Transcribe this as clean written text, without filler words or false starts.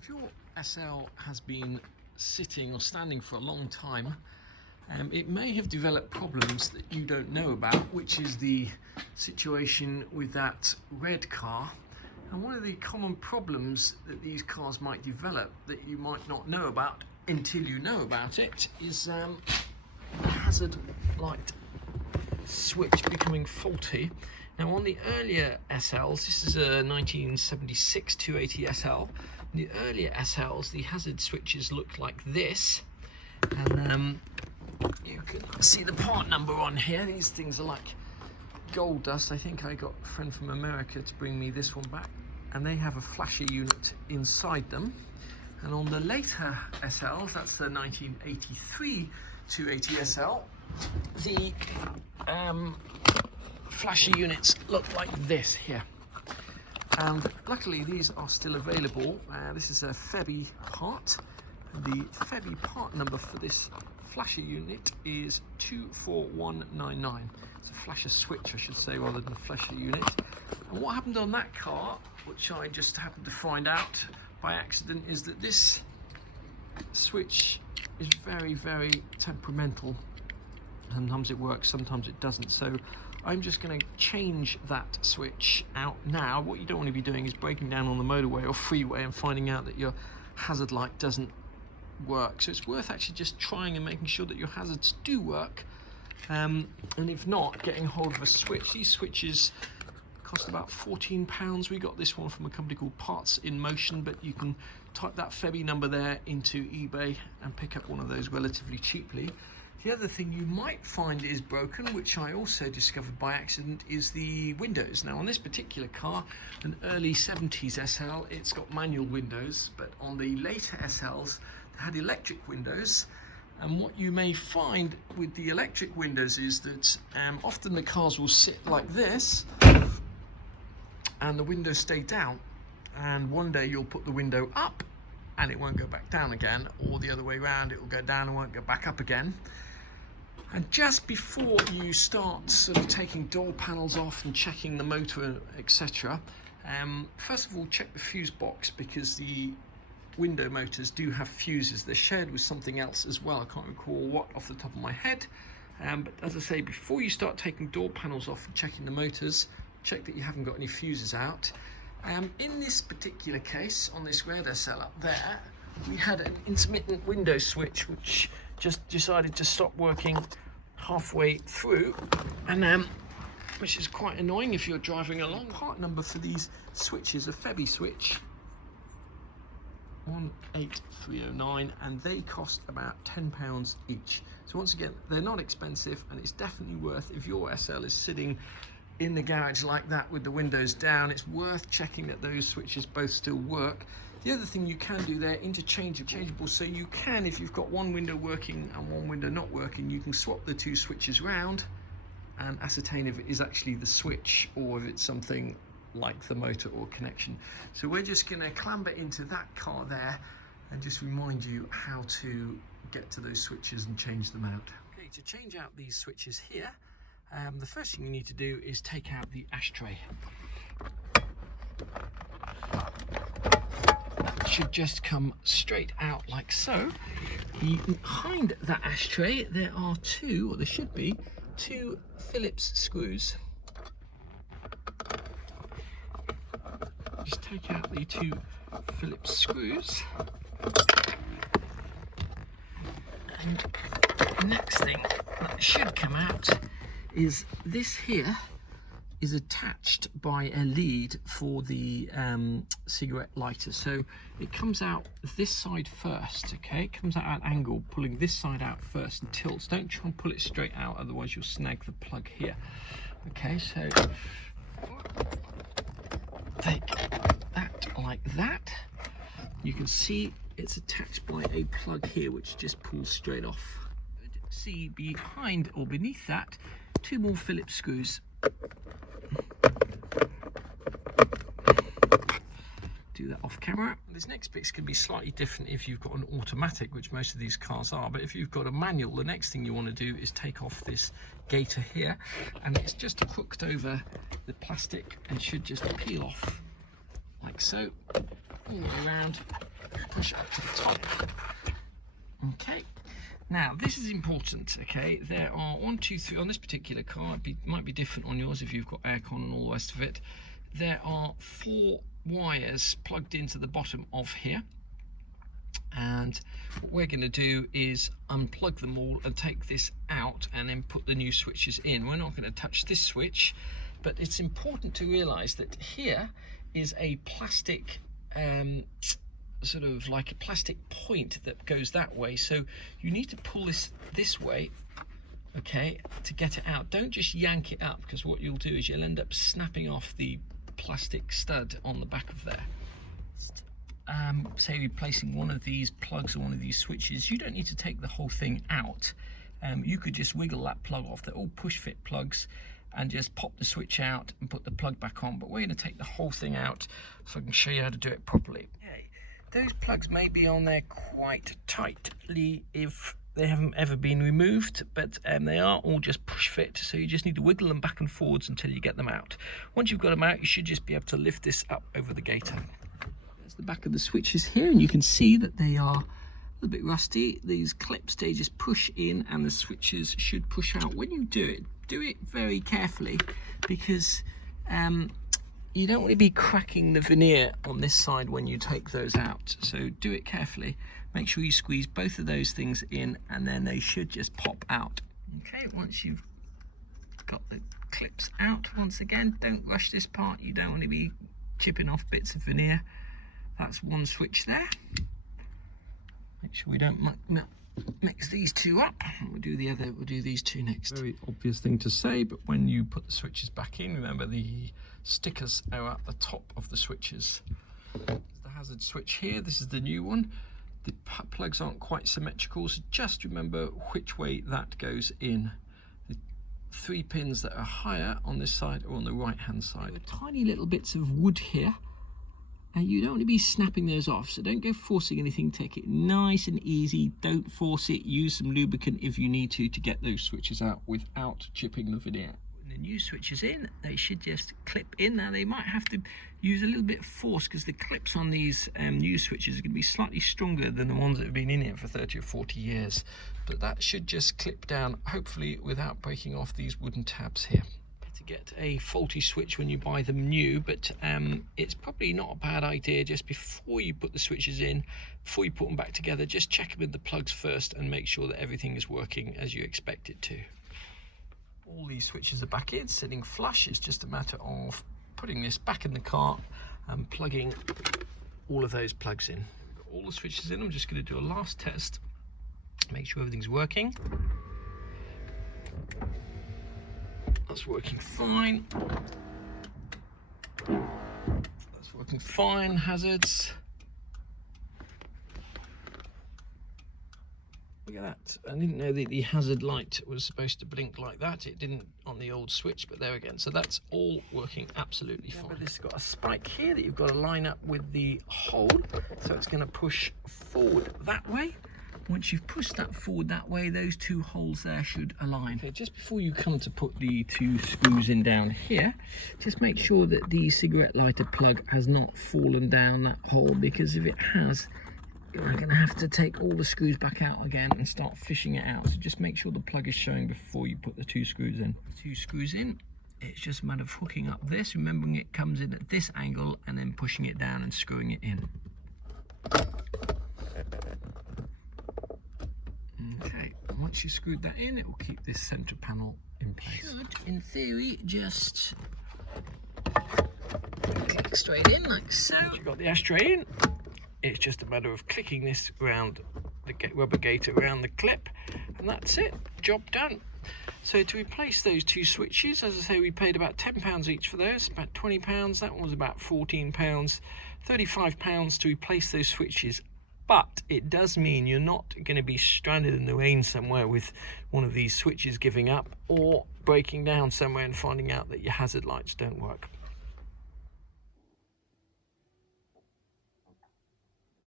If your SL has been sitting or standing for a long time, it may have developed problems that you don't know about, which is the situation with that red car. And one of the common problems that these cars might develop that you might not know about until you know about it is a hazard light switch becoming faulty. Now on the earlier SLs, this is a 1976 280 SL, in the earlier SLs the hazard switches looked like this, and you can see the part number on here. These things are like gold dust. I think I got a friend from America to bring me this one back, and they have a flasher unit inside them. And on the later SLs, that's the 1983 280 SL, the flasher units look like this here. And luckily these are still available. This is a Febby part. The Febby part number for this flasher unit is 24199. It's a flasher switch, I should say, rather than a flasher unit. And what happened on that car, which I just happened to find out by accident, is that this switch is very, very temperamental. Sometimes it works, sometimes it doesn't. So I'm just going to change that switch out now. What you don't want to be doing is breaking down on the motorway or freeway and finding out that your hazard light doesn't work. So it's worth actually just trying and making sure that your hazards do work. And if not, getting hold of a switch. These switches cost about £14. We got this one from a company called Parts in Motion, but you can type that Febby number there into eBay and pick up one of those relatively cheaply. The other thing you might find is broken, which I also discovered by accident, is the windows. Now on this particular car, an early 70s SL, it's got manual windows, but on the later SLs, they had electric windows. And what you may find with the electric windows is that often the cars will sit like this and the windows stay down. And one day you'll put the window up and it won't go back down again, or the other way around, it will go down and won't go back up again. And just before you start sort of taking door panels off and checking the motor, etc., first of all check the fuse box, because the window motors do have fuses. They're shared with something else as well. I can't recall what off the top of my head. But as I say, before you start taking door panels off and checking the motors, check that you haven't got any fuses out. In this particular case, on this red SL up there, we had an intermittent window switch which just decided to stop working halfway through, and which is quite annoying if you're driving along. Part number for these switches, a Febby switch, 18309, and they cost about £10 each. So once again, they're not expensive, and it's definitely worth, if your SL is sitting in the garage like that with the windows down, it's worth checking that those switches both still work. The other thing you can do, they're interchangeable, so you can, if you've got one window working and one window not working, you can swap the two switches round and ascertain if it is actually the switch or if it's something like the motor or connection. So we're just going to clamber into that car there and just remind you how to get to those switches and change them out. Okay, to change out these switches here, the first thing you need to do is take out the ashtray. It should just come straight out like so. Behind that ashtray there are two, or there should be, two Phillips screws. Just take out the two Phillips screws. And the next thing that should come out is this here is attached by a lead for the cigarette lighter. So it comes out this side first, okay? It comes out at an angle, pulling this side out first and tilts. Don't try and pull it straight out, otherwise you'll snag the plug here. Okay, so take that like that. You can see it's attached by a plug here which just pulls straight off. See behind or beneath that, two more Phillips screws. Do that off camera. This next bit's can be slightly different if you've got an automatic, which most of these cars are, but if you've got a manual, the next thing you want to do is take off this gaiter here, and it's just hooked over the plastic and should just peel off like so, all the way around, push up to the top. Okay. Now, this is important, okay? There are 1, 2, 3, on this particular car, it might be different on yours if you've got aircon and all the rest of it. There are 4 wires plugged into the bottom of here. And what we're going to do is unplug them all and take this out and then put the new switches in. We're not going to touch this switch, but it's important to realize that here is a plastic sort of like a plastic point that goes that way, so you need to pull this way, okay, to get it out. Don't just yank it up, because what you'll do is you'll end up snapping off the plastic stud on the back of there. Say replacing one of these plugs or one of these switches, you don't need to take the whole thing out. You could just wiggle that plug off. They're all push fit plugs, and just pop the switch out and put the plug back on. But we're going to take the whole thing out so I can show you how to do it properly. Okay. Those plugs may be on there quite tightly if they haven't ever been removed, but they are all just push fit, so you just need to wiggle them back and forwards until you get them out. Once you've got them out, you should just be able to lift this up over the gator. There's the back of the switches here, and you can see that they are a little bit rusty. These clips, they just push in and the switches should push out. When you do it very carefully, because you don't want to be cracking the veneer on this side when you take those out. So do it carefully. Make sure you squeeze both of those things in, and then they should just pop out. Okay, once you've got the clips out, once again, don't rush this part. You don't want to be chipping off bits of veneer. That's one switch there. Make sure we don't mix these two up. We'll do the other, we'll do these two next. Very obvious thing to say, but when you put the switches back in, remember the stickers are at the top of the switches. There's the hazard switch here, this is the new one. The plugs aren't quite symmetrical, so just remember which way that goes in. The 3 pins that are higher on this side are on the right hand side. There are tiny little bits of wood here, and you don't want to be snapping those off, so don't go forcing anything. Take it nice and easy, don't force it. Use some lubricant if you need to get those switches out without chipping the veneer. When the new switches in, they should just clip in. Now they might have to use a little bit of force, because the clips on these new switches are going to be slightly stronger than the ones that have been in here for 30 or 40 years, but that should just clip down, hopefully without breaking off these wooden tabs here. To get a faulty switch when you buy them new, but it's probably not a bad idea just before you put the switches in, before you put them back together, just check them with the plugs first and make sure that everything is working as you expect it to. All these switches are back in, sitting flush. It's just a matter of putting this back in the car and plugging all of those plugs in. Got all the switches in. I'm just going to do a last test, make sure everything's working. That's working fine. That's working fine. Hazards. Look at that. I didn't know that the hazard light was supposed to blink like that. It didn't on the old switch, but there again. So that's all working absolutely fine. This has got a spike here that you've got to line up with the hole. So it's going to push forward that way. Once you've pushed that forward that way, those 2 holes there should align. Okay, just before you come to put the 2 screws in down here, just make sure that the cigarette lighter plug has not fallen down that hole, because if it has, you're going to have to take all the screws back out again and start fishing it out. So just make sure the plug is showing before you put the 2 screws in. 2 screws in, it's just a matter of hooking up this, remembering it comes in at this angle, and then pushing it down and screwing it in. Okay, once you've screwed that in, it will keep this centre panel in place. Should, in theory, just click straight in like so. Once you've got the ashtray in, it's just a matter of clicking this around the rubber gator around the clip, and that's it, job done. So to replace those 2 switches, as I say, we paid about £10 each for those, about £20. That one was about £14, £35 to replace those switches. But it does mean you're not going to be stranded in the rain somewhere with one of these switches giving up, or breaking down somewhere and finding out that your hazard lights don't work.